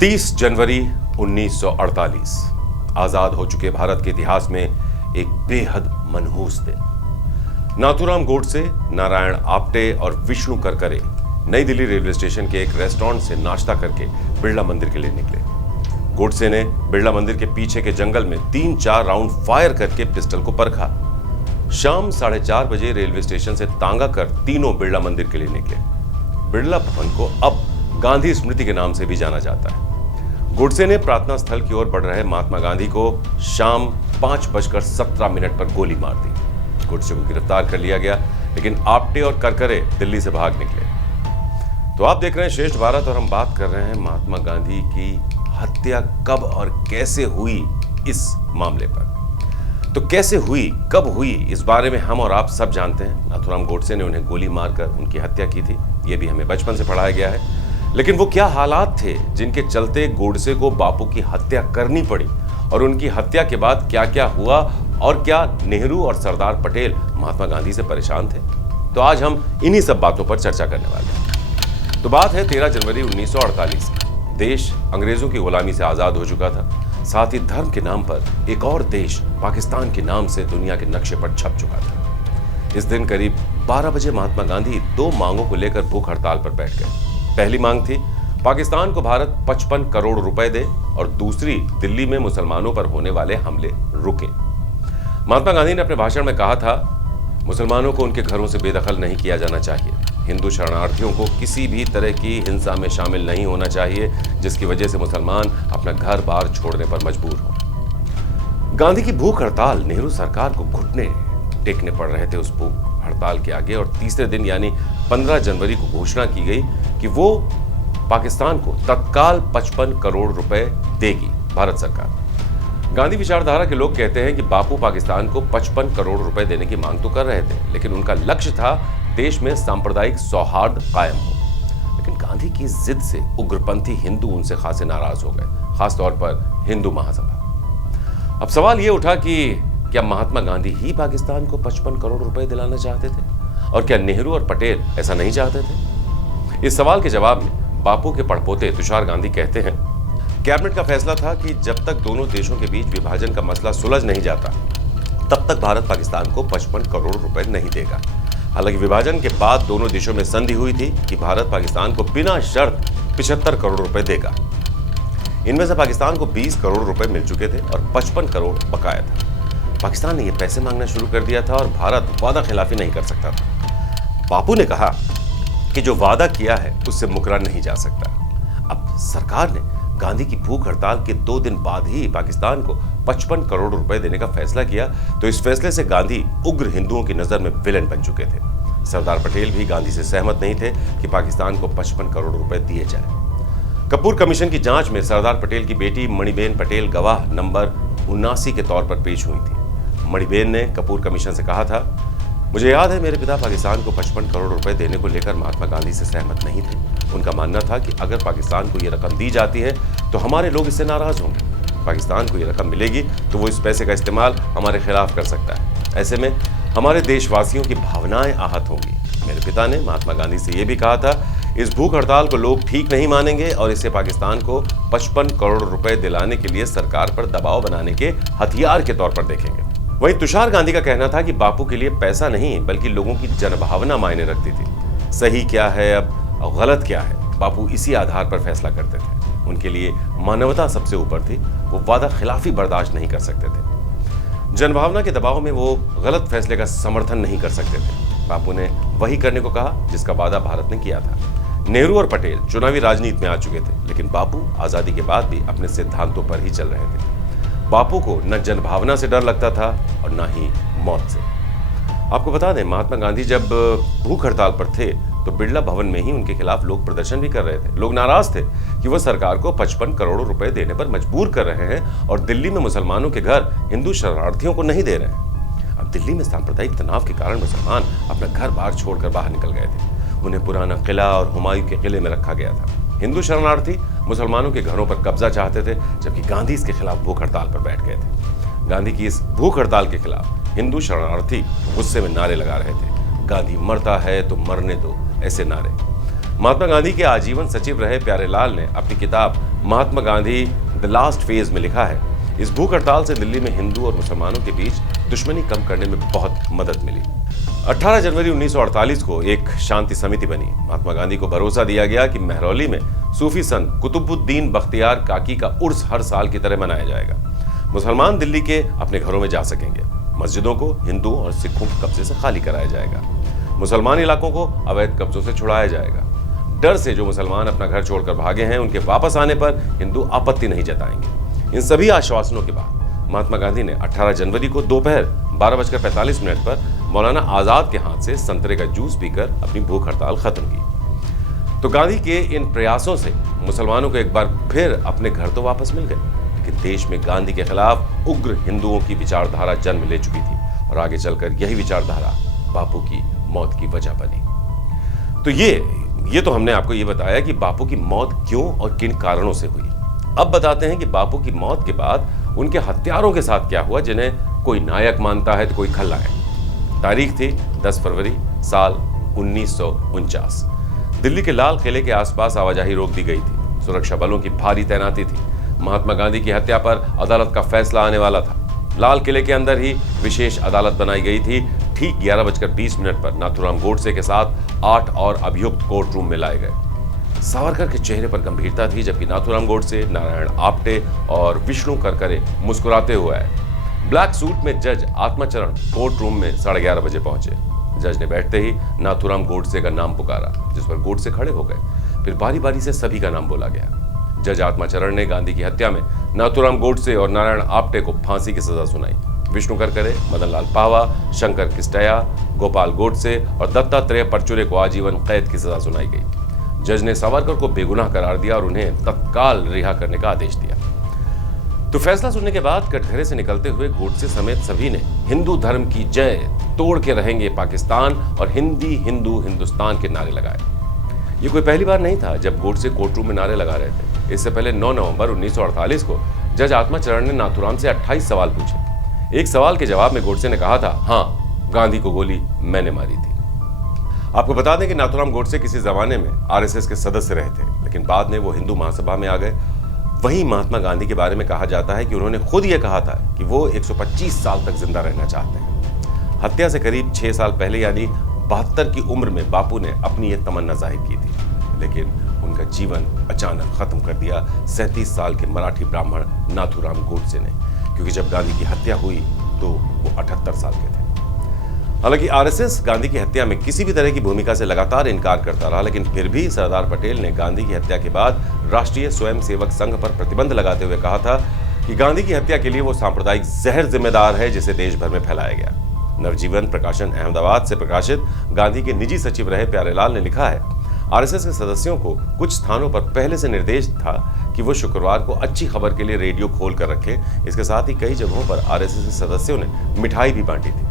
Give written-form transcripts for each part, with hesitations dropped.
30 जनवरी 1948 आजाद हो चुके भारत के इतिहास में एक बेहद मनहूस दिन। नाथूराम गोडसे, नारायण आप्टे और विष्णु करकरे नई दिल्ली रेलवे स्टेशन के एक रेस्टोरेंट से नाश्ता करके बिरला मंदिर के लिए निकले। गोडसे ने बिरला मंदिर के पीछे के जंगल में 3-4 राउंड फायर करके पिस्टल को परखा। शाम 4:30 बजे रेलवे स्टेशन से तांगा कर तीनों बिरला मंदिर के लिए निकले। बिरला भवन को अब गांधी स्मृति के नाम से भी जाना जाता है। गोडसे ने प्रार्थना स्थल की ओर बढ़ रहे महात्मा गांधी को शाम 5:17 पर गोली मार दी। गोडसे को गिरफ्तार कर लिया गया, लेकिन आप्टे और करकरे दिल्ली से भाग निकले। तो आप देख रहे हैं श्रेष्ठ भारत और हम बात कर रहे हैं महात्मा गांधी की हत्या कब और कैसे हुई इस मामले पर। तो कैसे हुई, कब हुई, इस बारे में हम और आप सब जानते हैं। नाथूराम गोडसे ने उन्हें गोली मारकर उनकी हत्या की थी, यह भी हमें बचपन से पढ़ाया गया है। लेकिन वो क्या हालात थे जिनके चलते गोडसे को बापू की हत्या करनी पड़ी, और उनकी हत्या के बाद क्या क्या हुआ, और क्या नेहरू और सरदार पटेल महात्मा गांधी से परेशान थे। तो आज हम इन्हीं सब बातों पर चर्चा करने वाले हैं। तो बात है 13 जनवरी 1948 की। देश अंग्रेजों की गुलामी से आजाद हो चुका था। साथ ही धर्म के नाम पर एक और देश पाकिस्तान के नाम से दुनिया के नक्शे पर छप चुका था। इस दिन करीब 12 बजे महात्मा गांधी 2 मांगों को लेकर भूख हड़ताल पर बैठ गए। पहली मांग थी पाकिस्तान को भारत 55 करोड़ रुपए दे, और दूसरी दिल्ली में मुसलमानों पर होने वाले हमले रुके। महात्मा गांधी ने अपने भाषण में कहा था, मुसलमानों को उनके घरों से बेदखल नहीं किया जाना चाहिए। हिंदू शरणार्थियों को किसी भी तरह की हिंसा में शामिल नहीं होना चाहिए जिसकी वजह से मुसलमान अपना घर बार छोड़ने पर मजबूर हो। गांधी की भूख हड़ताल नेहरू सरकार को घुटने टेकने पड़ रहे थे उस भूख हड़ताल के आगे। और तीसरे दिन यानी 15 जनवरी को घोषणा की गई कि वो पाकिस्तान को तत्काल 55 करोड़ रुपए देगी भारत सरकार। गांधी विचारधारा के लोग कहते हैं कि बापू पाकिस्तान को 55 करोड़ रुपए देने की मांग तो कर रहे थे, लेकिन उनका लक्ष्य था देश में सांप्रदायिक सौहार्द कायम हो। लेकिन गांधी की जिद से उग्रपंथी हिंदू उनसे खासे नाराज हो गए, खासतौर पर हिंदू महासभा। अब सवाल यह उठा कि क्या महात्मा गांधी ही पाकिस्तान को 55 करोड़ रुपए दिलाना चाहते थे, और क्या नेहरू और पटेल ऐसा नहीं चाहते थे? इस सवाल के जवाब में बापू के पड़पोते तुषार गांधी कहते हैं, कैबिनेट का फैसला था कि जब तक दोनों देशों के बीच विभाजन का मसला सुलझ नहीं जाता, तब तक भारत पाकिस्तान को 55 करोड़ रुपए नहीं देगा। हालांकि विभाजन के बाद दोनों देशों में संधि हुई थी कि भारत पाकिस्तान को बिना शर्त 75 करोड़ रुपए देगा। इनमें से पाकिस्तान को 20 करोड़ रुपए मिल चुके थे और 55 करोड़ बकाया था। पाकिस्तान ने यह पैसे मांगना शुरू कर दिया था और भारत वादा खिलाफी नहीं कर सकता था। बापू ने कहा कि जो वादा किया है उससे मुकरा नहीं जा सकता। अब सरकार ने गांधी की भूख हड़ताल के 2 दिन बाद ही पाकिस्तान को 55 करोड़ रुपए देने का फैसला किया। तो इस फैसले से गांधी उग्र हिंदुओं की नजर में विलेन बन चुके थे। सरदार पटेल भी गांधी से सहमत नहीं थे कि पाकिस्तान को 55 करोड़ रुपए दिए जाए। कपूर कमीशन की जांच में सरदार पटेल की बेटी मणिबेन पटेल गवाह नंबर 79 के तौर पर पेश हुई थी। मणिबेन ने कपूर कमीशन से कहा था, मुझे याद है मेरे पिता पाकिस्तान को 55 करोड़ रुपए देने को लेकर महात्मा गांधी से सहमत नहीं थे। उनका मानना था कि अगर पाकिस्तान को यह रकम दी जाती है तो हमारे लोग इससे नाराज होंगे। पाकिस्तान को यह रकम मिलेगी तो वो इस पैसे का इस्तेमाल हमारे खिलाफ कर सकता है। ऐसे में हमारे देशवासियों की भावनाएं आहत होंगी। मेरे पिता ने महात्मा गांधी से यह भी कहा था, इस भूख हड़ताल को लोग ठीक नहीं मानेंगे और इसे पाकिस्तान को 55 करोड़ रुपए दिलाने के लिए सरकार पर दबाव बनाने के हथियार के तौर पर देखेंगे। वहीं तुषार गांधी का कहना था कि बापू के लिए पैसा नहीं बल्कि लोगों की जनभावना मायने रखती थी। सही क्या है अब गलत क्या है, बापू इसी आधार पर फैसला करते थे। उनके लिए मानवता सबसे ऊपर थी। वो वादा खिलाफी बर्दाश्त नहीं कर सकते थे। जनभावना के दबाव में वो गलत फैसले का समर्थन नहीं कर सकते थे। बापू ने वही करने को कहा जिसका वादा भारत ने किया था। नेहरू और पटेल चुनावी राजनीति में आ चुके थे, लेकिन बापू आजादी के बाद भी अपने सिद्धांतों पर ही चल रहे थे। बापू को न जनभावना से डर लगता था और न ही मौत से। आपको बता दें, महात्मा गांधी जब भूख हड़ताल पर थे तो बिरला भवन में ही उनके खिलाफ लोग प्रदर्शन भी कर रहे थे। लोग नाराज थे कि वह सरकार को 55 करोड़ रुपए देने पर मजबूर कर रहे हैं और दिल्ली में मुसलमानों के घर हिंदू शरणार्थियों को नहीं दे रहे हैं। अब दिल्ली में सांप्रदायिक तनाव के कारण मुसलमान अपना घर बार छोड़कर बाहर निकल गए थे। उन्हें पुराना किला और हुमायूं के किले में रखा गया था। हिंदू शरणार्थी मुसलमानों के घरों पर कब्जा चाहते थे, जबकि गांधी इसके खिलाफ भूख हड़ताल पर बैठ गए थे। गांधी की इस भूख हड़ताल के खिलाफ हिंदू शरणार्थी गुस्से में नारे लगा रहे थे। गांधी मरता है तो मरने दो, ऐसे नारे। महात्मा गांधी के आजीवन सचिव रहे प्यारेलाल ने अपनी किताब Mahatma Gandhi the last phase में लिखा है, इस भूख हड़ताल से दिल्ली में हिंदू और मुसलमानों के बीच दुश्मनी कम करने में बहुत मदद मिली। 18 जनवरी 1948 को एक शांति समिति बनी। महात्मा गांधी को भरोसा दिया गया कि महरौली में सूफी संत कुतुबुद्दीन बख्तियार काकी का उर्स हर साल की तरह मनाया जाएगा। मुसलमान दिल्ली के अपने घरों में जा सकेंगे। मस्जिदों को हिंदुओं और सिखों के कब्जे से खाली कराया जाएगा। मुसलमान इलाकों को अवैध कब्जों से छुड़ाया जाएगा। डर से जो मुसलमान अपना घर छोड़कर भागे हैं, उनके वापस आने पर हिंदू आपत्ति नहीं जताएंगे। इन सभी आश्वासनों के बाद महात्मा गांधी ने 18 जनवरी को दोपहर 12:45 पर मौलाना आजाद के हाथ से संतरे का जूस पीकर अपनी भूख हड़ताल खत्म की। तो गांधी के इन प्रयासों से मुसलमानों को एक बार फिर अपने घर तो वापस मिल गए, लेकिन देश में गांधी के खिलाफ उग्र हिंदुओं की विचारधारा जन्म ले चुकी थी और आगे चलकर यही विचारधारा बापू की मौत की वजह बनी। तो ये तो हमने आपको ये बताया कि बापू की मौत क्यों और किन कारणों से हुई। अब बताते हैं कि बापू की मौत के बाद उनके हत्यारों के साथ क्या हुआ, जिन्हें कोई नायक मानता है तो कोई खलनायक। तारीख थी 10 फरवरी साल 1949। दिल्ली के लाल किले के आसपास आवाजाही रोक दी गई थी। सुरक्षा बलों की भारी तैनाती थी। महात्मा गांधी की हत्या पर अदालत का फैसला आने वाला था। लाल किले के अंदर ही विशेष अदालत बनाई गई थी। ठीक 11:20 पर नाथूराम गोडसे के साथ 8 और अभियुक्त कोर्ट रूम में लाए गए। सावरकर के चेहरे पर गंभीरता थी, जबकि नाथूराम गोडसे, नारायण आप्टे और विष्णु करकरे मुस्कुराते हुए आए। ब्लैक सूट में जज आत्माचरण कोर्ट रूम में 11:30 बजे पहुंचे। जज ने बैठते ही नाथूराम गोडसे का नाम पुकारा, जिस पर गोडसे खड़े हो गए। फिर बारी बारी से सभी का नाम बोला गया। जज आत्माचरण ने गांधी की हत्या में नाथूराम गोडसे और नारायण आप्टे को फांसी की सजा सुनाई। विष्णु करकरे, मदन लाल पाहवा, शंकर किस्टया, गोपाल गोडसे और दत्तात्रेय परचुरे को आजीवन कैद की सजा सुनाई गई। जज ने सावरकर को बेगुनाह करार दिया और उन्हें तत्काल रिहा करने का आदेश दिया। तो फैसला सुनने के बाद कटघरे से निकलते हुए गोडसे समेत सभी ने हिंदू धर्म की जय, तोड़ के रहेंगे पाकिस्तान और हिंदी हिंदू हिंदुस्तान के नारे लगाए। ये कोई पहली बार नहीं था जब गोडसे कोर्ट रूम में नारे लगा रहे थे। इससे पहले 9 नवंबर 1948 को जज आत्माचरण ने नाथूराम से 28 सवाल पूछे। एक सवाल के जवाब में गोडसे ने कहा था, हाँ, गांधी को गोली मैंने मारी थी। आपको बता दें कि नाथूराम गोडसे किसी जमाने में आरएसएस के सदस्य रहे थे, लेकिन बाद में वो हिंदू महासभा में आ गए। वहीं महात्मा गांधी के बारे में कहा जाता है कि उन्होंने खुद ये कहा था कि वो 125 साल तक जिंदा रहना चाहते हैं। हत्या से करीब 6 साल पहले यानी 72 की उम्र में बापू ने अपनी ये तमन्ना जाहिर की थी, लेकिन उनका जीवन अचानक खत्म कर दिया 37 साल के मराठी ब्राह्मण नाथूराम गोडसे ने, क्योंकि जब गांधी की हत्या हुई तो वो 78 साल के थे। हालांकि आरएसएस गांधी की हत्या में किसी भी तरह की भूमिका से लगातार इनकार करता रहा, लेकिन फिर भी सरदार पटेल ने गांधी की हत्या के बाद राष्ट्रीय स्वयंसेवक संघ पर प्रतिबंध लगाते हुए कहा था कि गांधी की हत्या के लिए वो सांप्रदायिक जहर जिम्मेदार है, जिसे देश भर में फैलाया गया। नवजीवन प्रकाशन अहमदाबाद से प्रकाशित गांधी के निजी सचिव रहे प्यारेलाल ने लिखा है, आरएसएस के सदस्यों को कुछ स्थानों पर पहले से निर्देश था कि वो शुक्रवार को अच्छी खबर के लिए रेडियो खोल कर रखें। इसके साथ ही कई जगहों पर आरएसएस के सदस्यों ने मिठाई भी बांटी थी।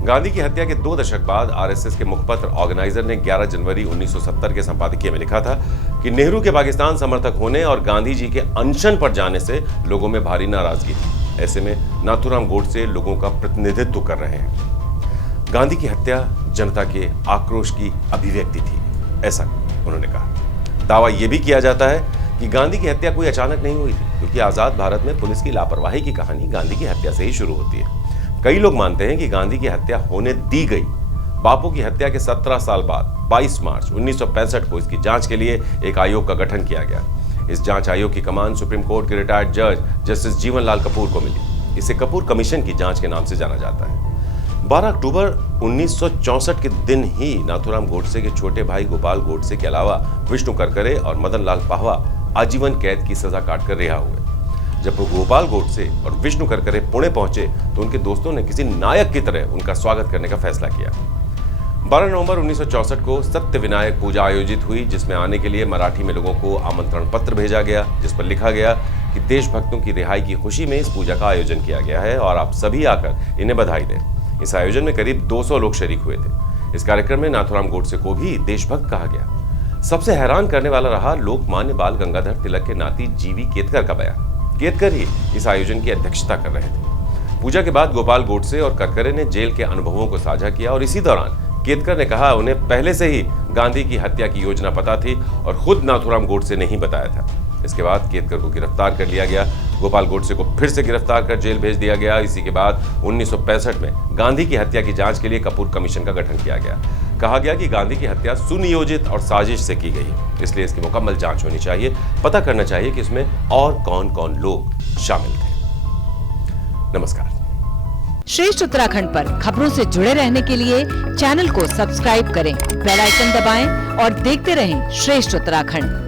गांधी की हत्या के 2 दशक बाद आरएसएस के मुखपत्र ऑर्गेनाइजर ने 11 जनवरी 1970 के संपादकीय में लिखा था कि नेहरू के पाकिस्तान समर्थक होने और गांधी जी के अनशन पर जाने से लोगों में भारी नाराजगी थी। ऐसे में नाथूराम गोडसे लोगों का प्रतिनिधित्व कर रहे हैं। गांधी की हत्या जनता के आक्रोश की अभिव्यक्ति थी, ऐसा उन्होंने कहा। दावा यह भी किया जाता है कि गांधी की हत्या कोई अचानक नहीं हुई थी, क्योंकि आजाद भारत में पुलिस की लापरवाही की कहानी गांधी की हत्या से ही शुरू होती है। कई लोग मानते हैं कि गांधी की हत्या होने दी गई। बापू की हत्या के 17 साल बाद 22 मार्च 1965 को इसकी जांच के लिए एक आयोग का गठन किया गया। इस जांच आयोग की कमान सुप्रीम कोर्ट के रिटायर्ड जज जस्टिस जीवन लाल कपूर को मिली। इसे कपूर कमीशन की जांच के नाम से जाना जाता है। 12 अक्टूबर 1964 के दिन ही नाथूराम गोडसे के छोटे भाई गोपाल गोडसे के अलावा विष्णु करकरे और मदन लाल पाहवा आजीवन कैद की सजा काटकर रिहा हुए। जब वो गोपाल गोडसे और विष्णु करकरे पुणे पहुंचे तो उनके दोस्तों ने किसी नायक की तरह उनका स्वागत करने का फैसला किया। 12 नवंबर 1964 को सत्य विनायक पूजा आयोजित हुई, जिसमें आने के लिए मराठी में लोगों को आमंत्रण पत्र भेजा गया, जिस पर लिखा गया कि देशभक्तों की रिहाई की खुशी में इस पूजा का आयोजन किया गया है और आप सभी आकर इन्हें बधाई दें। इस आयोजन में करीब 200 लोग शरीक हुए थे। इस कार्यक्रम में नाथूराम गोडसे को भी देशभक्त कहा गया। सबसे हैरान करने वाला रहा लोकमान्य बाल गंगाधर तिलक के नाती जीवी केतकर का बयान। केतकर ही इस आयोजन की अध्यक्षता कर रहे थे। पूजा के बाद गोपाल गोडसे और करकरे ने जेल के अनुभवों को साझा किया और इसी दौरान केतकर ने कहा उन्हें पहले से ही गांधी की हत्या की योजना पता थी और खुद नाथूराम गोडसे ने ही बताया था। इसके बाद केतकर को गिरफ्तार कर लिया गया। गोपाल गोडसे को फिर से गिरफ्तार कर जेल भेज दिया गया। इसी के बाद 1965 में गांधी की हत्या की जांच के लिए कपूर कमीशन का गठन किया गया। कहा गया कि गांधी की हत्या सुनियोजित और साजिश से की गई, इसलिए इसकी मुकम्मल जांच होनी चाहिए। पता करना चाहिए कि इसमें और कौन-कौन लोग शामिल थे। नमस्कार। श्रेष्ठ उत्तराखंड पर खबरों से जुड़े रहने के लिए चैनल को सब्सक्राइब करें, बेल आइकन दबाएं और देखते रहें श्रेष्ठ उत्तराखंड।